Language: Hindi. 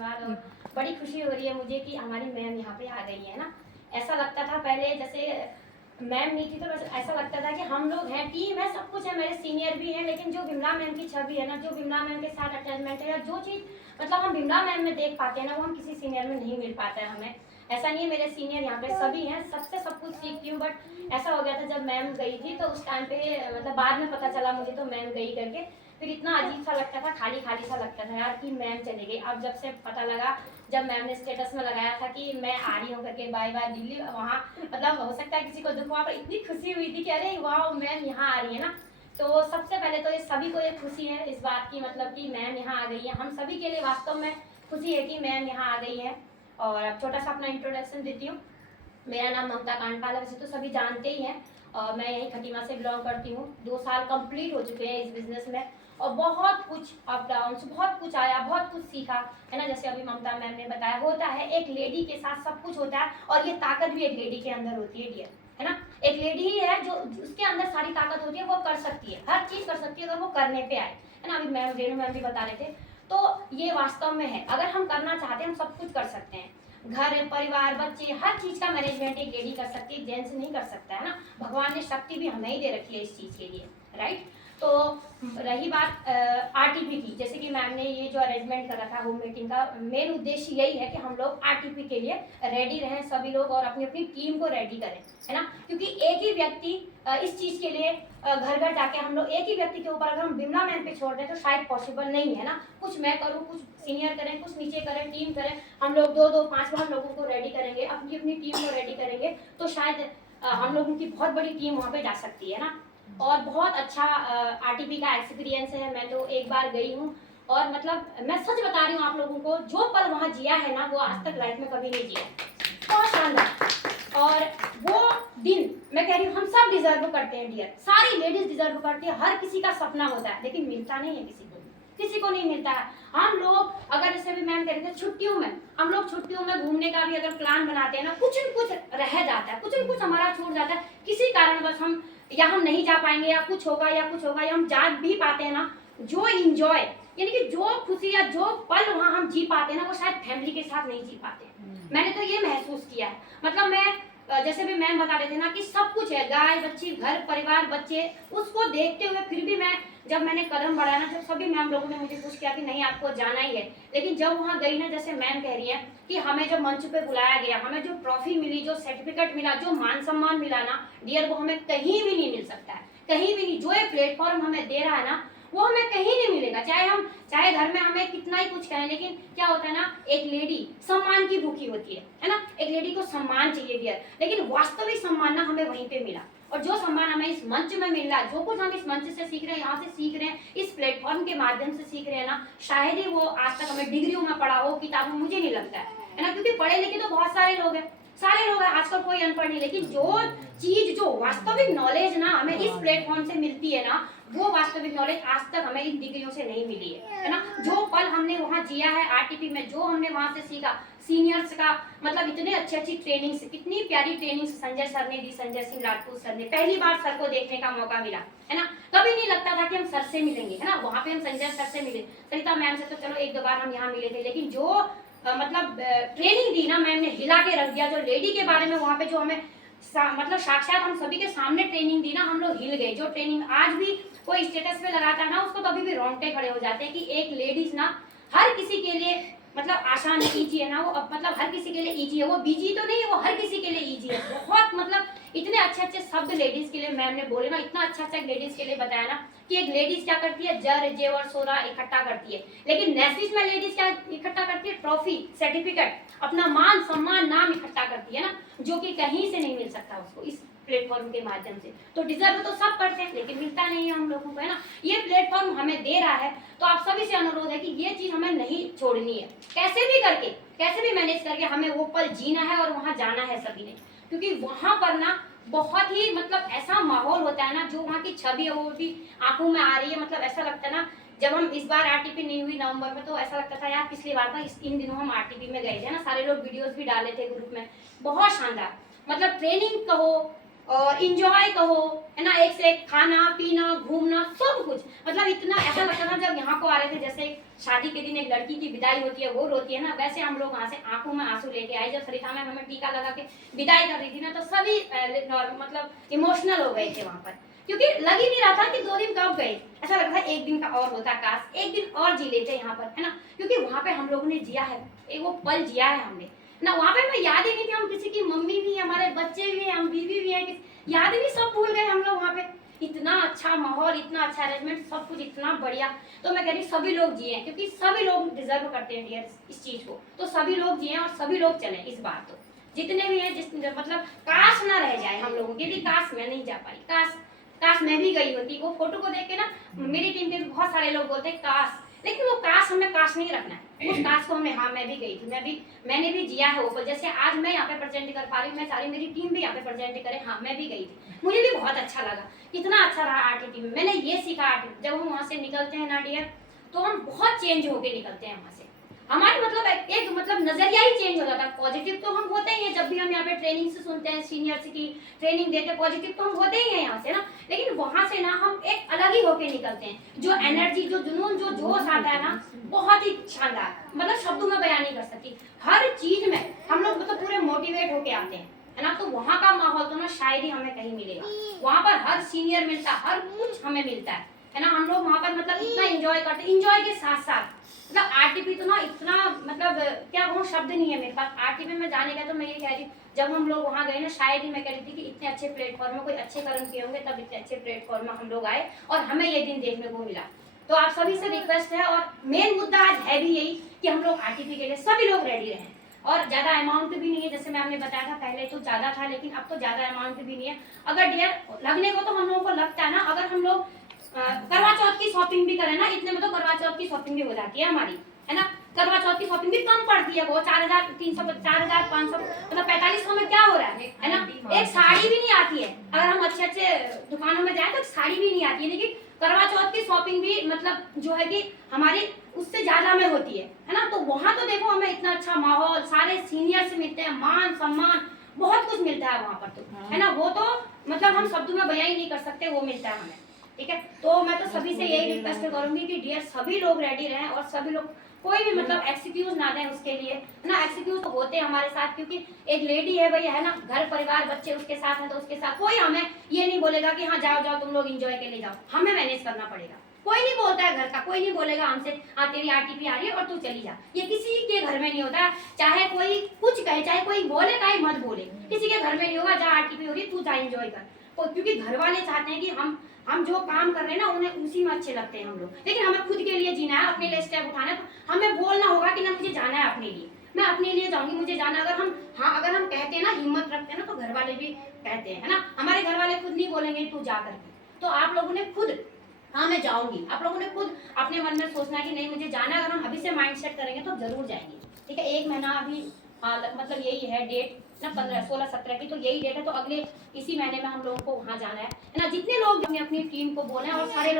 धन्यवाद। और बड़ी खुशी हो रही है मुझे कि हमारी मैम यहाँ पे आ गई है ना। ऐसा लगता था पहले जैसे मैम नहीं थी तो ऐसा लगता था कि हम लोग हैं, टीम है, सब कुछ है, मेरे सीनियर भी हैं, लेकिन जो विमला मैम की छवि है ना, जो विमला मैम के साथ अटैचमेंट है, या जो चीज़ मतलब हम विमला मैम में देख पाते हैं ना, वो हम किसी सीनियर में नहीं मिल पाता है हमें। ऐसा नहीं है, मेरे सीनियर यहाँ पे सभी हैं, सबसे सब कुछ सीखती हूँ। बट ऐसा हो गया था जब मैम गई थी तो उस टाइम पे मतलब बाद में पता चला मुझे तो मैम गई करके, फिर इतना अजीब सा लगता था, खाली खाली सा लगता था यार कि मैम चली गई। अब जब से पता लगा, जब मैम ने स्टेटस में लगाया था कि मैं आ रही हूँ करके, बाय बाय दिल्ली, वहाँ मतलब हो सकता है किसी को दुख हुआ, पर इतनी खुशी हुई थी कि अरे वाह मैम यहाँ आ रही है ना। तो सबसे पहले तो ये सभी को ये खुशी है इस बात की, मतलब कि मैम यहाँ आ गई है, हम सभी के लिए वास्तव में खुशी है कि मैम यहाँ आ गई है। और अब छोटा सा अपना इंट्रोडक्शन देती हूँ। मेरा नाम ममता कांडपाल है, वैसे तो सभी जानते ही हैं। मैं यहीं खटीमा से बिलोंग करती हूँ। 2 साल कंप्लीट हो चुके हैं इस बिजनेस में, और बहुत कुछ अप डाउन, बहुत कुछ आया, बहुत कुछ सीखा है ना। जैसे अभी ममता मैम ने बताया, होता है एक लेडी के साथ सब कुछ होता है, और ये ताकत भी एक लेडी के अंदर होती है डियर, है ना। एक लेडी ही है जो उसके अंदर सारी ताकत होती है, वो कर सकती है, हर चीज कर सकती है अगर वो करने पे आए, है ना। अभी मैम रेणु मैम भी बता रहे थे, तो ये वास्तव में है, अगर हम करना चाहते हैं हम सब कुछ कर सकते हैं। घर परिवार बच्चे हर चीज का मैनेजमेंट एक लेडी कर सकती है, जेंट्स नहीं कर सकता, है ना। भगवान ने शक्ति भी हमें ही दे रखी है इस चीज के लिए, राइट। तो रही बात आरटीपी की, जैसे कि मैम ने ये जो अरेंजमेंट कर रखा है होम मीटिंग का, मेन उद्देश्य यही है कि हम लोग आरटीपी के लिए रेडी रहें सभी लोग, और अपनी अपनी टीम को रेडी करें, है ना। क्योंकि एक ही व्यक्ति इस चीज के लिए घर घर जाके हम लोग एक ही व्यक्ति के ऊपर अगर हम विमला मैम पे छोड़ दें तो शायद पॉसिबल नहीं है ना। कुछ मैं करूँ, कुछ सीनियर करें, कुछ नीचे करें, टीम करें, हम लोग 2-2 5 लोगों को रेडी करेंगे, अपनी अपनी टीम को रेडी करेंगे, तो शायद हम लोगों की बहुत बड़ी टीम वहाँ पे जा सकती है ना। और बहुत अच्छा आरटीपी का एक्सपीरियंस है। मैं तो एक बार गई हूँ, और मतलब मैं सच बता रही हूँ आप लोगों को, जो पल वहाँ जिया है ना वो आज तक लाइफ में कभी नहीं जिया, बहुत शानदार। और वो दिन मैं कह रही हूँ हम सब डिजर्व करते हैं डियर, सारी लेडीज डिजर्व करती है, हर किसी का सपना होता है, लेकिन मिलता नहीं है किसी को नहीं मिलता है। हम लोग अगर जैसे भी मैम कह रहे थे छुट्टियों में, हम लोग छुट्टियों में घूमने का भी अगर प्लान बनाते हैं ना, कुछ न कुछ रह जाता है, कुछ न कुछ हमारा छूट जाता है, किसी कारणवश हम या हम नहीं जा पाएंगे, या कुछ होगा या हम जा भी पाते हैं ना, जो इंजॉय यानी कि जो खुशी या जो पल वहाँ हम जी पाते हैं ना, वो शायद फैमिली के साथ नहीं जी पाते। मैंने तो ये महसूस किया है। मतलब मैं जैसे भी मैम बता रहे थे ना कि सब कुछ है, गाय बच्ची घर परिवार बच्चे, उसको देखते हुए फिर भी जब मैंने कदम बढ़ाया ना, जब सभी मैम लोगों ने मुझे पूछ किया कि नहीं आपको जाना ही है, लेकिन जब वहाँ गई ना, जैसे मैम कह रही है कि हमें जो मंच पे बुलाया गया, हमें जो ट्रॉफी मिली, जो सर्टिफिकेट मिला, जो मान सम्मान मिला ना डियर, वो हमें कहीं भी नहीं मिल सकता है, कहीं भी नहीं। जो ये प्लेटफॉर्म हमें दे रहा है ना, वो हमें कहीं नहीं मिलेगा, चाहे घर में हमें कितना ही कुछ कहें, लेकिन क्या होता है ना, एक लेडी सम्मान की भूखी होती है ना। एक लेडी को सम्मान चाहिए डियर, लेकिन वास्तविक सम्मान ना हमें वहीं पे मिला, और जो सम्मान हमें इस मंच में मिल रहा है, जो कुछ हम इस मंच से सीख रहे हैं, यहाँ से सीख रहे हैं, इस प्लेटफॉर्म के माध्यम से सीख रहे हैं ना, शायद ही वो आज तक हमें डिग्रियों में पढ़ा हो, किताबों में, मुझे नहीं लगता है ना। क्योंकि पढ़े लिखे तो बहुत सारे लोग हैं, आजकल कोई अनपढ़ नहीं, लेकिन जो चीज जो वास्तविक नॉलेज ना हमें इस प्लेटफॉर्म से मिलती है ना, वो वास्तविक नॉलेज आज तक हमें इन डिग्रियों से नहीं मिली है ना। जो पल हमने वहाँ जिया है आरटीपी में, जो हमने वहाँ से सीखा, सीनियर्स का मतलब इतने अच्छी ट्रेनिंग, कितनी प्यारी ट्रेनिंग संजय सर ने दी, संजय सिंह राजपूत सर ने, पहली बार सर को देखने का मौका मिला, है ना। कभी नहीं लगता था कि हम सर से मिलेंगे, है ना। वहाँ पे हम संजय सर से मिले, सरिता मैम से तो चलो 1-2 बार हम यहाँ मिले थे, लेकिन जो मतलब ट्रेनिंग दी ना मैम ने, हिला के रख दिया। जो लेडी के बारे में वहाँ पे जो हमें मतलब साक्षात हम सभी के सामने ट्रेनिंग दी ना, हम लोग हिल गए। जो ट्रेनिंग आज भी कोई स्टेटस पे लगाता है ना, उसको कभी भी रोंगटे खड़े हो जाते हैं कि एक लेडीज ना हर किसी के लिए मतलब आसान ईजी है ना, वो मतलब हर किसी के लिए ईजी है, वो बीजी तो नहीं है, वो हर किसी के लिए ईजी है। बहुत मतलब इतने अच्छे शब्द लेडीज के लिए मैम ने बोले ना, इतना अच्छा लेडीज के लिए बताया ना कि एक लेडीज क्या करती है, जर जेवर सोना इकट्ठा करती है, लेकिन नेस्विस में लेडीज क्या इकट्ठा करती है, ट्रॉफी सर्टिफिकेट, अपना मान सम्मान नाम इकट्ठा करती है ना, जो कि कहीं से नहीं मिल सकता उसको इस प्लेटफॉर्म के माध्यम से। तो डिजर्व तो सब करते हैं, लेकिन मिलता नहीं है हम लोगों को, है ना। ये प्लेटफॉर्म हमें दे रहा है, तो आप सभी से अनुरोध है कि ये चीज हमें नहीं छोड़नी है, कैसे भी करके, कैसे भी मैनेज करके हमें वो पल जीना है और वहां जाना है सभी ने। क्योंकि वहां पर ना बहुत ही मतलब ऐसा माहौल होता है ना, जो वहाँ की छवि है वो भी आंखों में आ रही है। मतलब ऐसा लगता है ना, जब हम इस बार आरटीपी नहीं हुई नवंबर में, तो ऐसा लगता था यार पिछली बार था इन दिनों हम आरटीपी में गए थे ना, सारे लोग वीडियोस भी डाले थे ग्रुप में, बहुत शानदार। मतलब ट्रेनिंग कहो और इंजॉय कहो, है ना, एक से एक खाना पीना घूमना सब कुछ, मतलब इतना ऐसा लगता था जब यहाँ को आ रहे थे जैसे शादी के दिन एक लड़की की विदाई होती है वो रोती है ना, वैसे हम लोग वहाँ से आंखों में आंसू लेके आए। जब सरिता मैम हमें टीका लगा के विदाई कर रही थी ना, तो सभी मतलब इमोशनल हो गए थे वहाँ पर, क्योंकि लग ही नहीं रहा था कि 2 दिन कब गए। ऐसा लग रहा था एक दिन का और होता, काश एक दिन और जी लेते यहाँ पर, है ना, क्योंकि वहाँ पे हम लोगों ने जिया है, एक वो पल जिया है हमने ना। वहाँ पे हमें याद ही नहीं थी हम किसी की मम्मी भी, हमारे बच्चे भी हैं, हम बीवी भी हैं, याद ही नहीं, सब भूल गए हम लोग वहाँ पे। इतना अच्छा माहौल, इतना अच्छा अरेंजमेंट, सब कुछ इतना बढ़िया। तो मैं कह रही सभी लोग जिए हैं, क्योंकि सभी लोग डिजर्व करते हैं डियर इस चीज को, तो सभी लोग जिए और सभी लोग चले इस बार। तो जितने भी हैं, जिस मतलब काश ना रह जाए हम लोगों की, काश मैं नहीं जा पाई, काश मैं भी गई होती। वो फोटो को देख के ना मेरी टीम के बहुत सारे लोग बोलते हैं काश, लेकिन वो काश हमें काश नहीं रखना है, उस काश को हमें, हाँ मैं भी गई थी, मैंने भी जिया है वो। जैसे आज मैं यहाँ पे प्रेजेंट कर पा रही हूँ, मैं सारी मेरी टीम भी यहाँ पे प्रेजेंट करे, हाँ मैं भी गई थी, मुझे भी बहुत अच्छा लगा, कितना अच्छा रहा आरटीटी में। मैंने ये सीखा आरटीटी, जब हम वहाँ से निकलते हैं ना डियर, तो हम बहुत चेंज होके निकलते हैं वहाँ से। हमारे मतलब एक मतलब नजरिया ही चेंज हो जाता है। पॉजिटिव तो हम होते ही हैं, जब भी हम यहाँ पे ट्रेनिंग से सुनते हैं, सीनियर्स की ट्रेनिंग देते हैं, पॉजिटिव तो हम होते ही हैं यहाँ से ना, लेकिन वहां से ना हम एक अलग ही होके निकलते हैं। जो एनर्जी, जो जुनून, जो जोश आता है ना, बहुत ही शानदार, मतलब शब्दों में बयान नहीं कर सकती। हर चीज में हम लोग मतलब पूरे मोटिवेट होके आते हैं, है ना। तो वहाँ का माहौल तो ना शायद ही हमें कहीं मिलेगा। वहाँ पर हर सीनियर मिलता है, हर कुछ हमें मिलता है ना। हम लोग वहाँ पर मतलब इतना एंजॉय करते हैं, एंजॉय के साथ साथ मतलब आरटीपी तो ना इतना मतलब क्या कहूँ, शब्द नहीं है मेरे पास। आरटीपी में जाने का तो मैं ये कह रही, जब हम लोग वहाँ गए ना, शायद ही मैं कह रही थी कि इतने अच्छे प्लेटफॉर्म में कोई अच्छे कर्म किए होंगे, तब इतने अच्छे प्लेटफॉर्म में हम लोग आए और हमें ये दिन देखने को मिला। तो आप सभी से रिक्वेस्ट है, और मेन मुद्दा आज है भी यही कि हम लोग आरटीपी के लिए सभी लोग रेडी रहें। और ज्यादा अमाउंट भी नहीं है, जैसे मैम ने बताया था पहले तो ज्यादा था, लेकिन अब तो ज्यादा अमाउंट भी नहीं है। अगर डियर लगने को तो हम लोगों को लगता है ना, अगर हम लोग करवा चौथ की शॉपिंग भी करें ना, इतने में तो करवा चौथ की शॉपिंग भी हो जाती है हमारी, है ना। करवा चौथ की शॉपिंग भी कम पड़ती है, वो 4300 4500 मतलब 4500 में क्या हो रहा है ना। एक साड़ी भी नहीं आती है, अगर हम अच्छे अच्छे दुकानों में जाए तो साड़ी भी नहीं आती है, लेकिन करवा चौथ की शॉपिंग भी मतलब जो है कि हमारी उससे ज्यादा में होती है ना। तो वहाँ तो देखो हमें इतना अच्छा माहौल, सारे सीनियर से मिलते हैं, मान सम्मान बहुत कुछ मिलता है वहाँ पर, तो है ना। वो तो मतलब हम शब्दों में बयां ही नहीं कर सकते, वो मिलता है हमें, ठीक है। तो मैं तो सभी से यही रिक्वेस्ट करूंगी कि डियर सभी लोग रेडी रहें, और सभी लोग कोई भी मतलब एक्सक्यूज ना दें उसके लिए ना। एक्सक्यूज तो होते हैं हमारे साथ, क्योंकि एक लेडी है भैया, है ना, घर परिवार बच्चे उसके साथ हैं, तो उसके साथ कोई हमें ये नहीं बोलेगा कि हाँ जाओ जाओ तुम लोग एंजॉय के लिए जाओ, हमें मैनेज करना पड़ेगा। कोई नहीं बोलता है घर का, कोई नहीं बोलेगा हमसे हाँ तेरी आरटीपी आ रही है और तू चली जा, ये किसी के घर में नहीं होता। चाहे कोई कुछ कहे, चाहे कोई बोले चाहे मत बोले, किसी के घर में नहीं होगा जा आरटीपी हो रही तू जा एंजॉय कर, क्योंकि घर वाले चाहते हैं कि हम जो काम कर रहे हैं ना उन्हें उसी में अच्छे लगते हैं हम लोग। लेकिन हमें खुद के लिए जीना है, अपने लिए स्टेप उठाना है, तो हमें बोलना होगा कि ना मुझे जाना है अपने लिए, मैं अपने लिए जाऊंगी, मुझे जाना। अगर हम कहते हैं ना, हिम्मत रखते हैं ना, तो घर वाले भी कहते हैं, है ना। हमारे घर वाले खुद नहीं बोलेंगे तू जा करके, तो आप लोगों ने खुद हाँ मैं जाऊंगी, आप लोगों ने खुद अपने मन में सोचना कि नहीं मुझे जाना है। अगर हम अभी से माइंड सेट करेंगे तो जरूर जाएंगे, ठीक है। 1 महीना अभी मतलब यही है डेट ना, 15 16 17 की तो यही डेट है, तो अगले इसी महीने में हम लोगों को वहाँ जाना है ना। जितने लोग अपनी अपनी टीम को बोले और सारे लोग